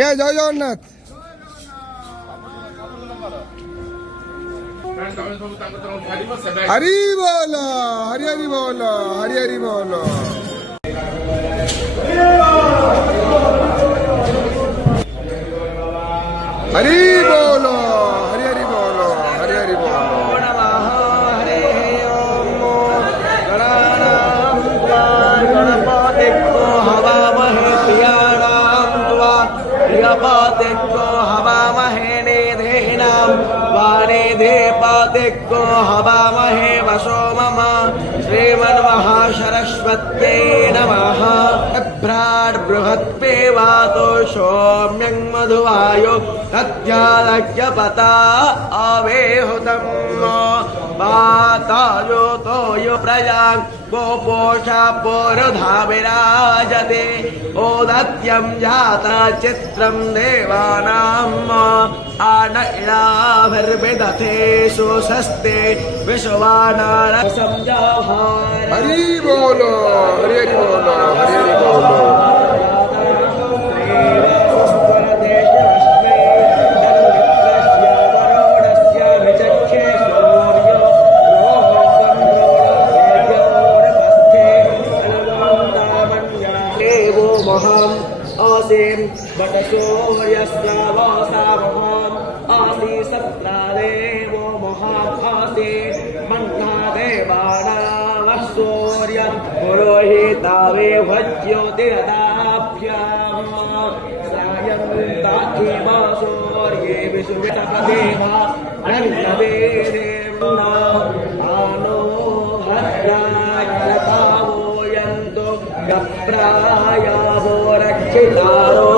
আগে জয় জগন্নাথ। हरी बोलो, हरी हरी बोलो, हरी हरी बोलो। हरी बोलो, हरी हरी बोलो, हरी हरी बोलो। को हवामहे वसो मम श्रीमन्महासरस्वत्यै नमः। भ्राट् बृहत्पेवातो सौम्यं मधुवायो तद्यालज्ञपता अवेहुतं वातायो तोयो प्रयां गोपोषा पोरुधा विराजते ओदत्यं जाता चित्रं देवानाम् आनैराभिर्विदधे सुषस्ते विश्वानार संजाहार। हरि बोलो, हरि हरि बोलो, हरि हरि बोलो। आसीन बटसूर्यस्रावासा महान आसी सत्रादेवो महान आसी मन्ना देवानामसूर्य पुरोहितावे भज्योतिरदाभ्याम् सायं दाखिमा सूर्ये विश्ववितपदेवा अनन्तदेवेम्ना आनो भद्राय तावो यन्तो गप्रायावो रक्षितारो